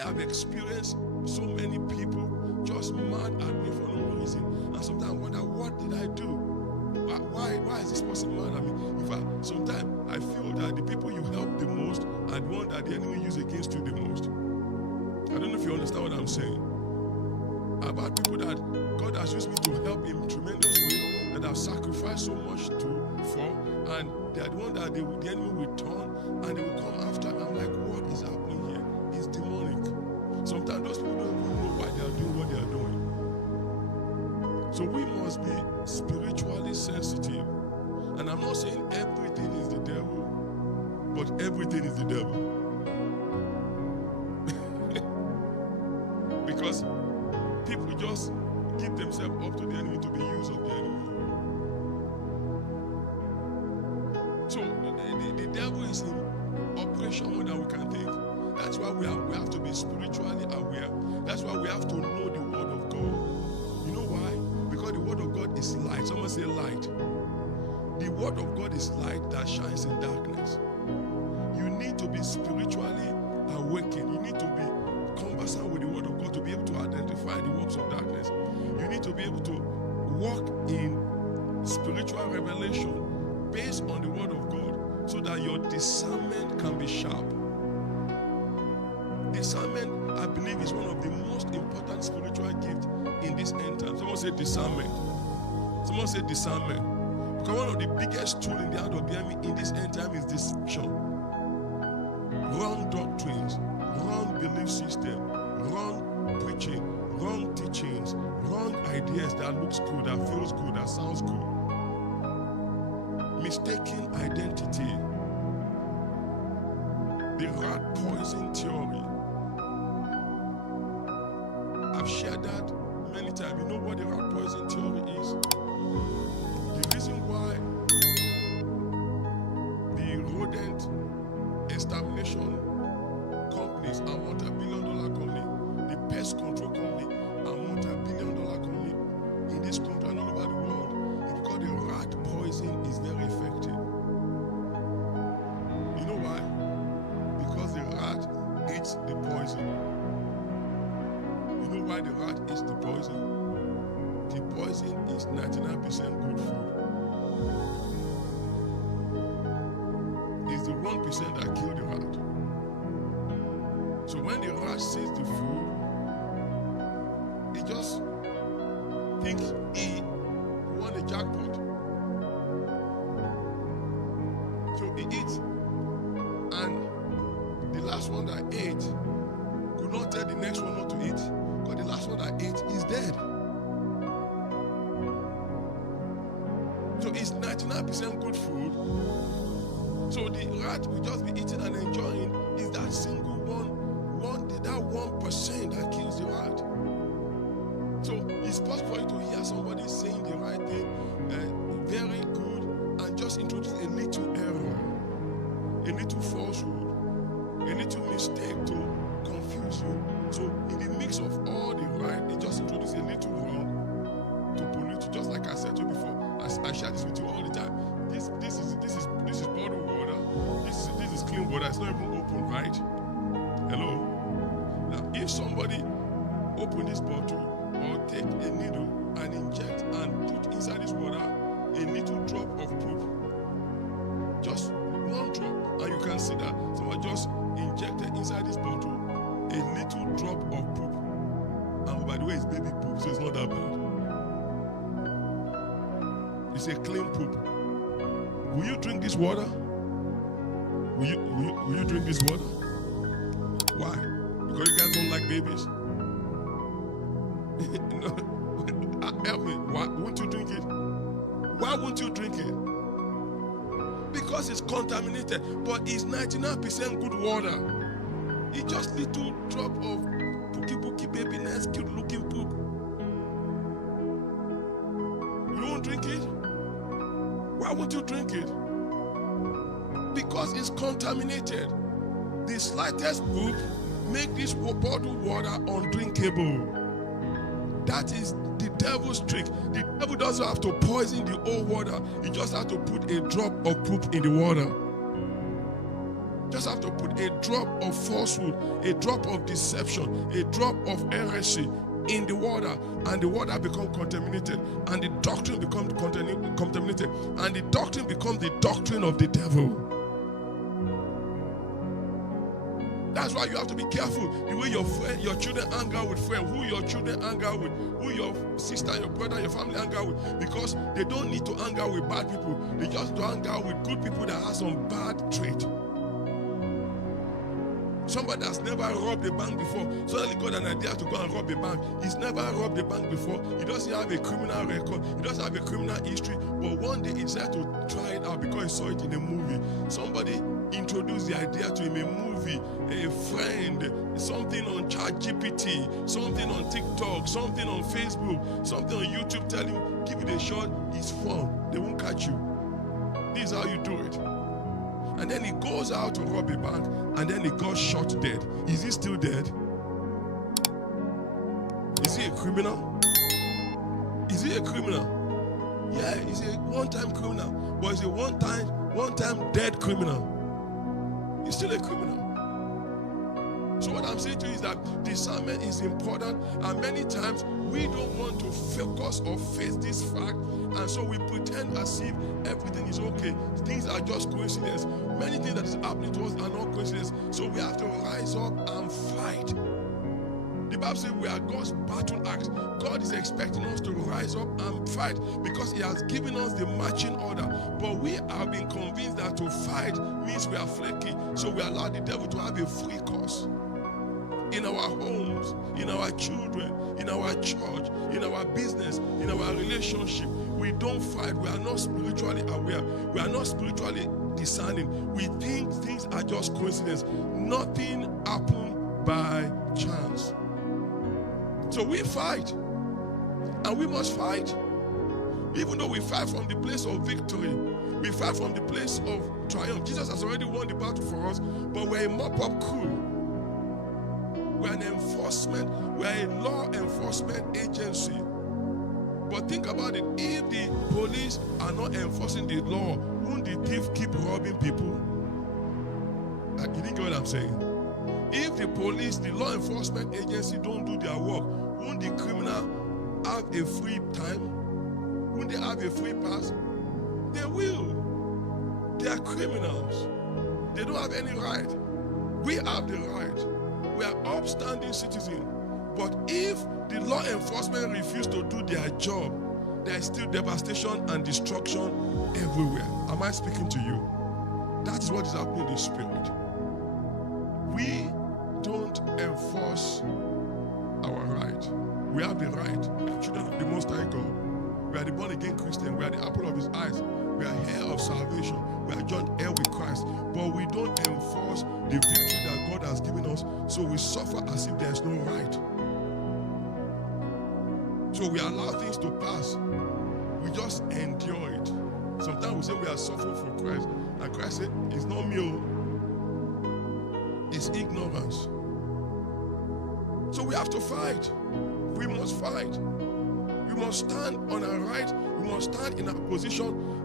have experienced so many people just mad at me for no reason. And sometimes I wonder, what did I do? Why is this person mad at me? In fact, sometimes I feel that the people you help the most are the ones that the enemy use against you the most. I don't know if you understand what I'm saying. About people that God has used me to help in tremendous way, that I've sacrificed so much for, and they are the one that the enemy will turn and they will come after me. I'm like, what is happening here? It's demonic. Sometimes those people don't even know why they are doing what they are doing. So we must be spiritually sensitive. And I'm not saying everything is the devil, but everything is the devil. Because people just give themselves up to the enemy to be used of the enemy. So the devil is in operation more than we can think. That's why we have to be spiritually aware. That's why we have to know the word of God. You know why? Because the word of God is light. Someone say light. The word of God is light that shines in darkness. You need to be spiritually awakened. You need to be conversant with the word of God to be able to identify the works of darkness. You need to be able to walk in spiritual revelation based on the word of God so that your discernment can be sharp. Discernment, I believe, is one of the most important spiritual gifts in this end time. Someone say discernment. Someone say discernment. Because one of the biggest tools in the hand of the enemy in this end time is deception. Wrong doctrines, wrong belief system, wrong preaching, wrong teachings, wrong ideas that looks good, that feels good, that sounds good. Mistaken identity. The rat poison theory. I've shared that many times. You know what the rat poison theory is? The reason why the rodent extermination companies are multi-billion-dollar company, the pest control company are multi-billion-dollar company in this country and all over the world, is because the rat poison is very effective. You know why? Because the rat eats the poison. You know why the rat eats the poison? The poison is 99% good food. It's the 1% that kill the rat. So when the rat sees the food, he just thinks he won a jackpot. So he eats, and the last one that ate could not tell the next one not to eat, because the last one that ate is dead. So it's 99% good food. So the rat will just be eating and enjoying is that single that 1% that kills the rat. So it's possible for you to hear somebody saying the right thing, very good, and just introduce a little error, a little falsehood, a little mistake to confuse you. So in the mix of all the right, they just introduce a little wrong to pollute you. Just like I said to you before, I share this with you all the time. This is bottled water. This is clean water. It's not even open, right? Hello. Now, if somebody open this bottle or take a needle and inject and put inside this water a little drop of poop, just one drop, and you can see that someone just injected inside this bottle a little drop of poop, and by the way, it's baby poop, so it's not that bad. It's a clean poop. Will you drink this water? Will you drink this water? Why? Because you guys don't like babies? No. Help me. Why won't you drink it? Why won't you drink it? Because it's contaminated, but it's 99% good water. It's just little drop of pookie baby, nice cute looking poop. You won't drink it? Why won't you drink it? Because it's contaminated. The slightest poop make this bottled water undrinkable. That is the devil's trick. The devil doesn't have to poison the old water. He just has to put a drop of poop in the water. Just have to put a drop of falsehood, a drop of deception, a drop of heresy in the water, and the water becomes contaminated, and the doctrine becomes contaminated, and the doctrine becomes the doctrine of the devil. That's why you have to be careful the way your children hang out with friends, who your children hang out with, who your sister, your brother, your family hang out with, because they don't need to hang out with bad people. They just don't hang out with good people that have some bad trait. Somebody that's never robbed a bank before, suddenly got an idea to go and rob a bank. He's never robbed a bank before. He doesn't have a criminal record. He doesn't have a criminal history. But one day he decided to try it out because he saw it in a movie. Somebody introduced the idea to him, a movie, a friend, something on ChatGPT, something on TikTok, something on Facebook, something on YouTube. Tell him, give it a shot. It's fun. They won't catch you. This is how you do it. And then he goes out to rob a bank, and then he got shot dead. Is he still dead? Is he a criminal? Is he a criminal? Yeah, he's a one-time criminal, but he's a one-time dead criminal. He's still a criminal. So what I'm saying to you is that discernment is important, and many times we don't want to focus or face this fact, and so we pretend as if everything is okay. Things are just coincidence. Many things that is happening to us are not coincidence. So we have to rise up and fight. The Bible says we are God's battle axe. God is expecting us to rise up and fight because He has given us the marching order. But we have been convinced that to fight means we are flaky. So we allow the devil to have a free course. In our homes, in our children, in our church, in our business, in our relationship, we don't fight. We are not spiritually aware. We are not spiritually discerning. We think things are just coincidence. Nothing happened by chance. So we fight, and we must fight. Even though we fight from the place of victory, we fight from the place of triumph. Jesus has already won the battle for us, but we're a mop-up crew. We're an enforcement, we're a law enforcement agency. But think about it, if the police are not enforcing the law, won't the thief keep robbing people? You didn't get what I'm saying? If the police, the law enforcement agency don't do their work, won't the criminal have a free time? Won't they have a free pass? They will. They are criminals. They don't have any right. We have the right. We are upstanding citizens. But if the law enforcement refuse to do their job, there is still devastation and destruction everywhere. Am I speaking to you? That is what is happening in the spirit. We don't enforce our right. We have the right. We are children of the Most High God. We are the born-again Christian. We are the apple of His eyes. We are heir of salvation. We are joint heir with Christ. But we don't enforce the victory that God has given us, so we suffer as if there is no right. So we allow things to pass. We just endure it. Sometimes we say we are suffering for Christ, and Christ said, it's not me, it's ignorance. So we have to fight. We must fight. We must stand on our right. We must stand in our position.